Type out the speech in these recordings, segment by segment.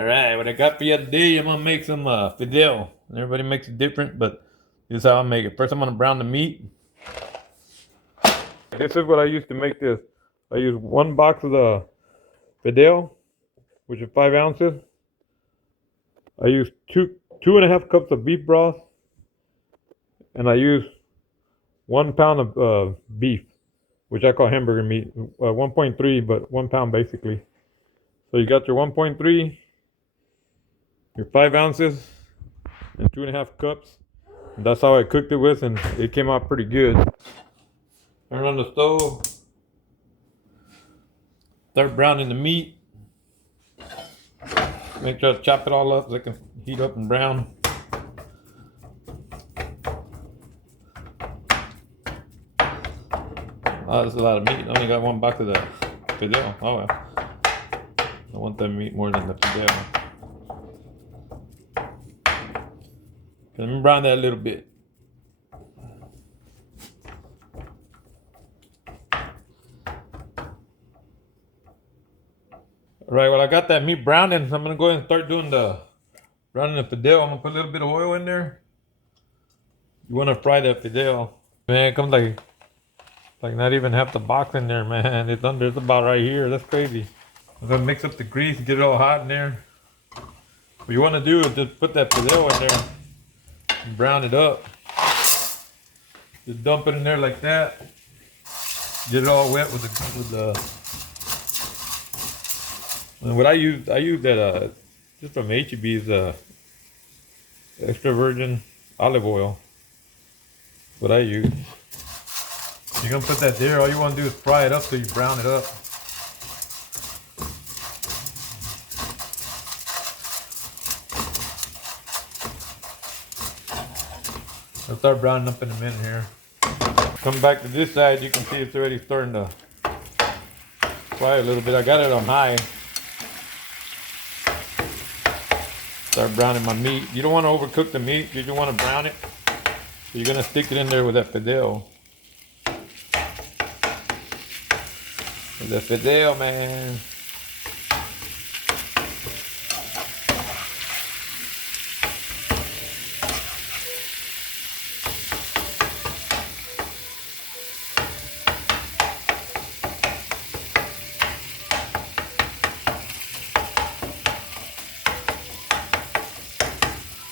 All right, what I got for you today, I'm gonna make some fideo. Everybody makes it different, but this is how I make it. First, I'm gonna brown the meat. This is what I used to make this. I use 1 box of the fideo, which is 5 ounces. I use 2.5 cups of beef broth, and I use 1 pound of beef, which I call hamburger meat. 1.3, but 1 pound basically. So you got your 1.3, your 5 ounces, and 2.5 cups. That's how I cooked it with, and it came out pretty good. Turn on the stove. Start browning the meat. Make sure to chop it all up so it can heat up and brown. Oh, that's a lot of meat. I only got 1 box of the fideo. Oh well. I want that meat more than the fideo. Let me brown that a little bit. Alright, well I got that meat browning, so I'm gonna go ahead and start doing the browning the fideo. I'm gonna put a little bit of oil in there. You wanna fry that fideo. Man, it comes like not even half the box in there, man. It's under, it's about right here. That's crazy. I'm gonna mix up the grease, get it all hot in there. What you wanna do is just put that fideo in there and brown it up. Just dump it in there like that. Get it all wet with the and what I use that just from HEB's extra virgin olive oil. What I use. You're gonna put that there. All you want to do is fry it up till you brown it up. I'll start browning up in a minute here. Come back to this side. You can see it's already starting to fry a little bit. I got it on high. Start browning my meat. You don't want to overcook the meat. You just want to brown it. So you're gonna stick it in there with that fideo. The fideo, man.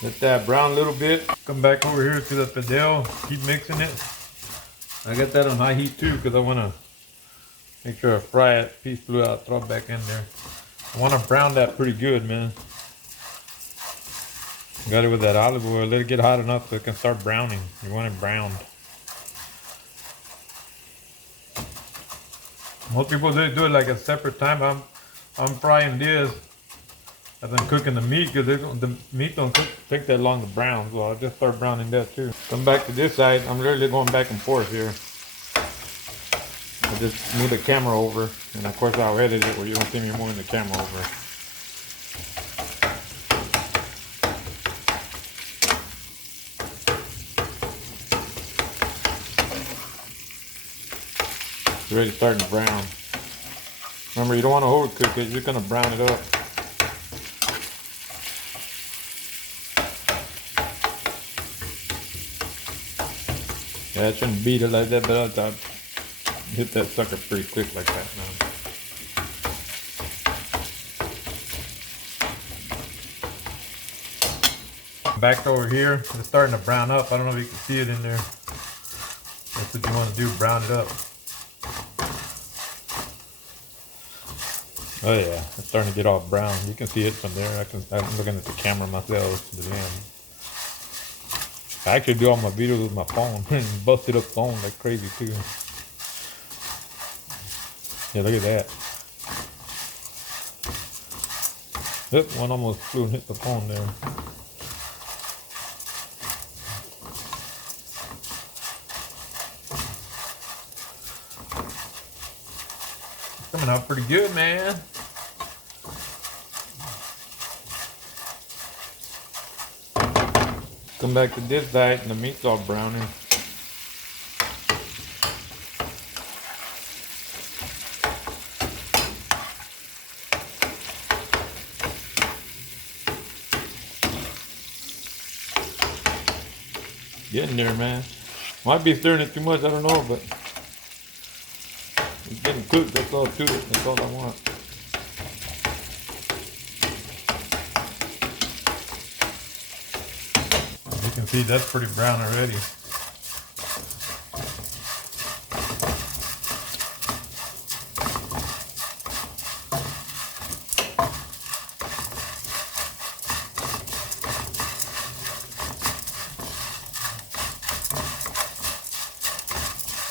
Let that brown a little bit. Come back over here to the fideo. Keep mixing it. I got that on high heat too because I want to make sure I fry it. Piece flew out. Throw it back in there. I want to brown that pretty good, man. Got it with that olive oil. Let it get hot enough so it can start browning. You want it browned. Most people do it like a separate time. I'm frying this as I'm cooking the meat because the meat don't take that long to brown. So I'll just start browning that too. Come back to this side. I'm literally going back and forth here. I just move the camera over, and of course I'll edit it where you don't see me moving the camera over. It's already starting to brown. Remember, you don't want to overcook it. You're gonna brown it up. Yeah, I shouldn't beat it like that, but I'll hit that sucker pretty quick like that now. Back over here, it's starting to brown up. I don't know if you can see it in there. That's what you want to do, brown it up. Oh yeah, it's starting to get all brown. You can see it from there. I'm looking at the camera myself, the lens. I actually do all my videos with my phone. Busted up phone like crazy too. Yeah, look at that. Yep, one almost flew and hit the phone there. It's coming out pretty good, man. Come back to this side and the meat's all browning. Getting there, man. Might be stirring it too much, I don't know, but it's getting cooked. That's all to it. That's all I want. You can see that's pretty brown already.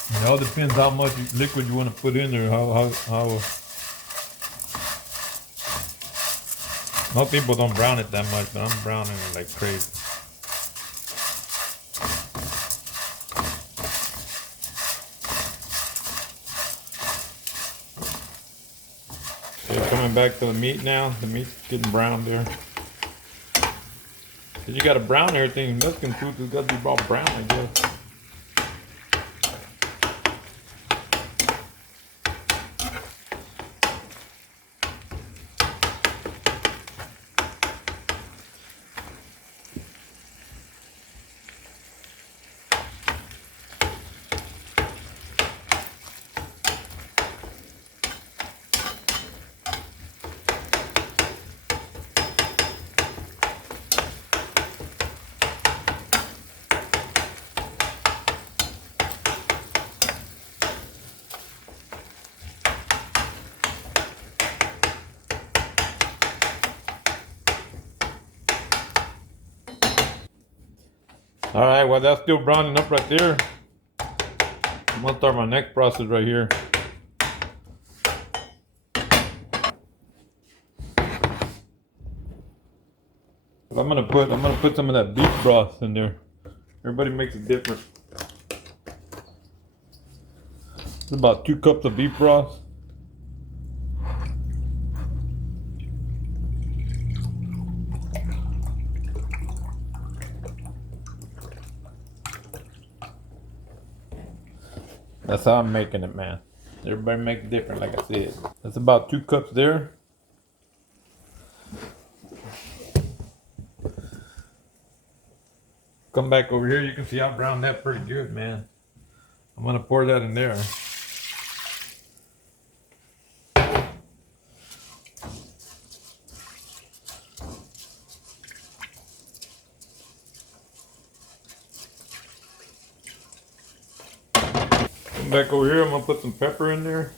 It all depends how much liquid you want to put in there. How most people don't brown it that much, but I'm browning it like crazy. Okay, coming back to the meat now. The meat's getting brown there. Cause you gotta brown everything. Mexican food has got to be all brown, I guess. All right, well that's still browning up right there. I'm gonna start my next process right here. I'm gonna put some of that beef broth in there. Everybody makes it different. It's about 2 cups of beef broth. That's how I'm making it, man. Everybody makes it different, like I said. That's about 2 cups there. Come back over here, you can see I browned that pretty good, man. I'm gonna pour that in there. Come back over here, I'm gonna put some pepper in there.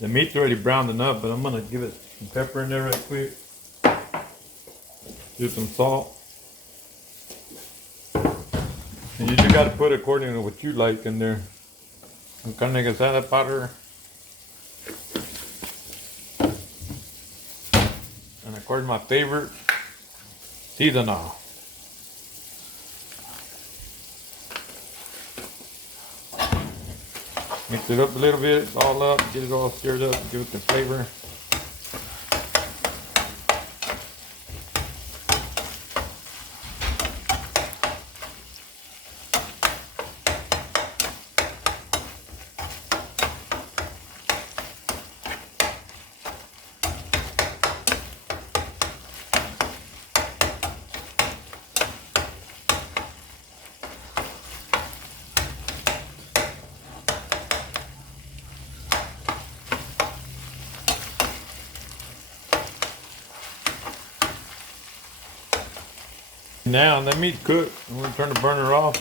The meat's already browned enough, but I'm gonna give it some pepper in there right quick. Do some salt. And you just gotta put it according to what you like in there. Some carne asada powder. And of course my favorite, seasoning. Mix it up a little bit, all up, get it all stirred up, give it the flavor. Now let me cook. I'm gonna turn the burner off.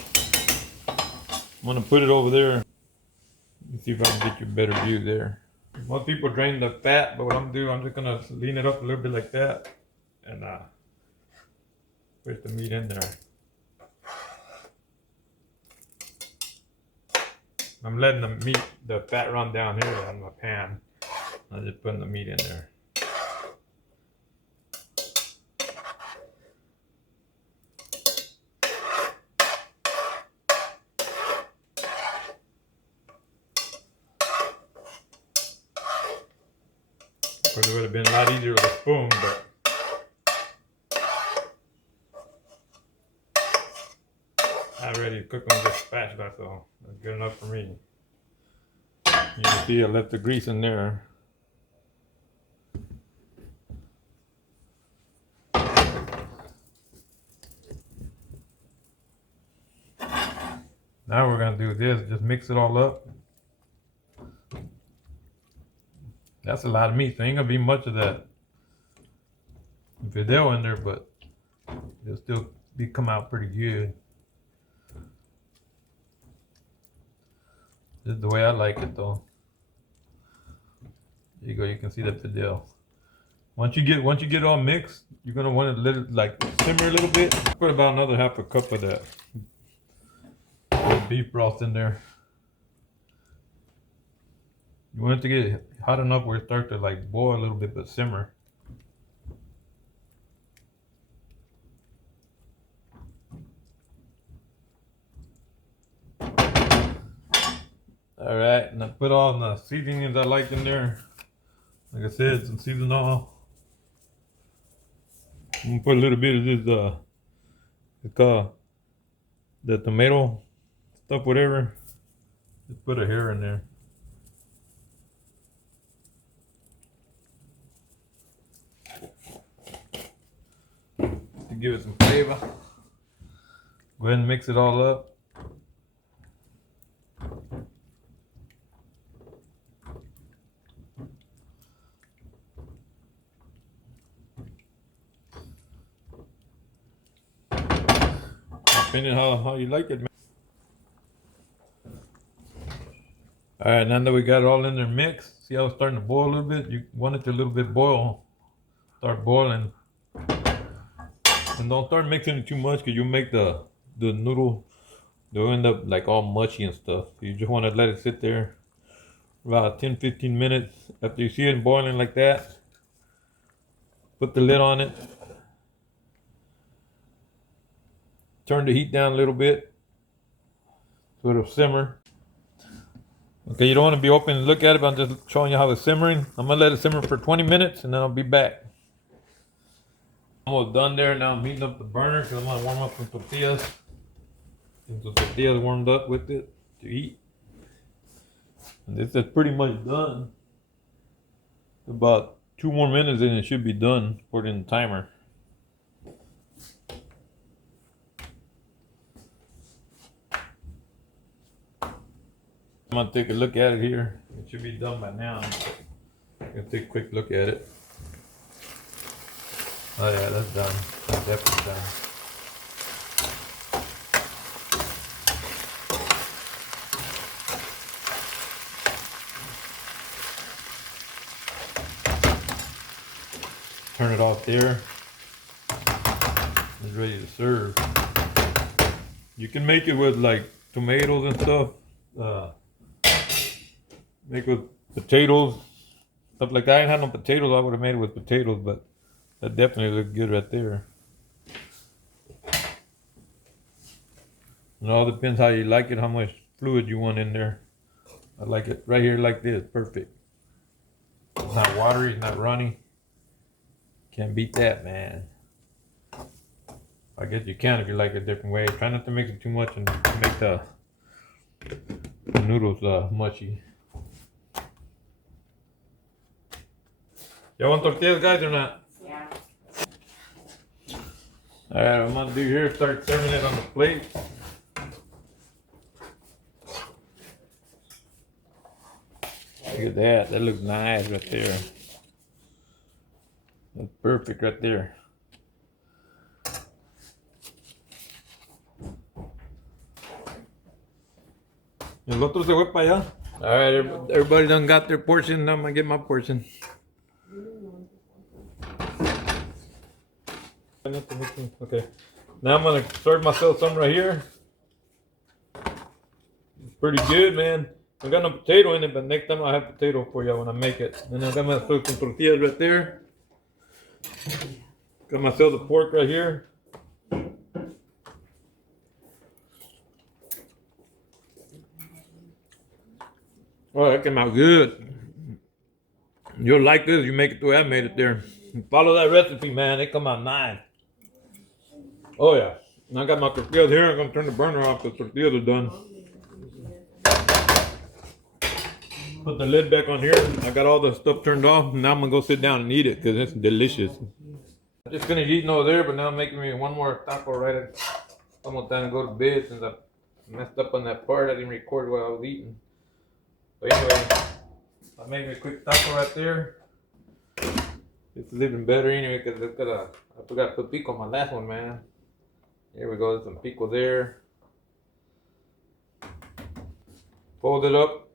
I'm gonna put it over there. Let's see if I can get you a better view there. Most people drain the fat, but what I'm doing, I'm just gonna lean it up a little bit like that and put the meat in there. I'm letting the fat run down here on my pan. I'm just putting the meat in there. Of course, it would have been a lot easier with a spoon, but I already cooked on this spatula, so that's good enough for me. You can see I left the grease in there. Now we're gonna do this, just mix it all up. That's a lot of meat, so ain't gonna be much of that fideo in there, but it'll still come out pretty good. This is the way I like it though. There you go, you can see the fideo. Once you get it all mixed, you're gonna want to let it like simmer a little bit. Put about another half a cup of that beef broth in there. You want it to get hot enough where it starts to like boil a little bit, but simmer. All right, and I put all the seasonings I like in there. Like I said, some seasoned oil. I'm gonna put a little bit of this, it's called the tomato stuff, whatever. Just put a hair in there. To give it some flavor. Go ahead and mix it all up. Depending how you like it, man. Alright, now that we got it all in there mixed, see how it's starting to boil a little bit? You want it to a little bit boil. Start boiling. And don't start mixing it too much because you make the noodle, they'll end up like all mushy and stuff. You just want to let it sit there about 10-15 minutes. After you see it boiling like that, put the lid on it. Turn the heat down a little bit so it'll simmer. Okay, you don't want to be open and look at it, but I'm just showing you how it's simmering. I'm gonna let it simmer for 20 minutes and then I'll be back. Almost done there. Now I'm heating up the burner because I'm gonna warm up some tortillas. Get some tortillas warmed up with it to eat. And this is pretty much done. About 2 more minutes and it should be done according to the timer. I'm gonna take a look at it here. It should be done by now. I'm gonna take a quick look at it. Oh yeah, that's done. That's definitely done. Turn it off there. It's ready to serve. You can make it with like tomatoes and stuff. Make with potatoes, stuff like that. I didn't have no potatoes. I would have made it with potatoes, but that definitely looked good right there. It all depends how you like it, how much fluid you want in there. I like it right here like this, perfect. It's not watery, it's not runny. Can't beat that, man. I guess you can if you like it a different way. Try not to mix it too much and make the noodles mushy. Y'all want tortillas, guys, or not? Yeah. Alright, what I'm gonna do here is start serving it on the plate. Look at that, that looks nice right there. That's perfect right there. El otro se fue para allá. Alright, everybody done got their portion. Now I'm gonna get my portion. Okay, now I'm gonna serve myself some right here. It's pretty good, man. I got no potato in it, but next time I'll have potato for you when I make it. And I got myself some tortillas right there. Got myself the pork right here. Oh, that came out good. You'll like this. You make it the way I made it there. Follow that recipe, man. They come out nice. Oh yeah. And I got my tortillas here. I'm gonna turn the burner off because tortillas are done. Put the lid back on here. I got all the stuff turned off. Now I'm gonna go sit down and eat it because it's delicious. I'm just finished eating over there, but now I'm making me one more taco right at almost time to go to bed since I Messed up on that part. I didn't record what I was eating. But anyway, I made me a quick taco right there. This is even better anyway because it's got I forgot to put pico on my last one, man. Here we go. There's some pico there. Fold it up.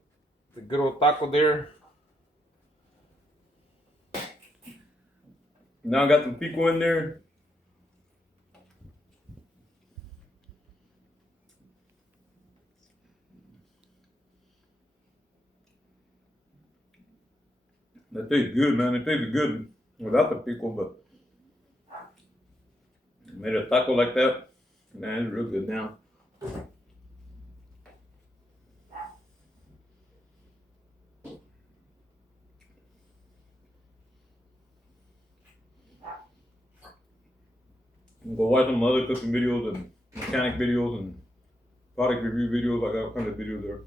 The good old taco there. Now I got some pico in there. That tastes good, man. It tastes good without the pico, but I made a taco like that. Man, it's real good now. Go watch some other cooking videos and mechanic videos and product review videos. I got a kind of videos there.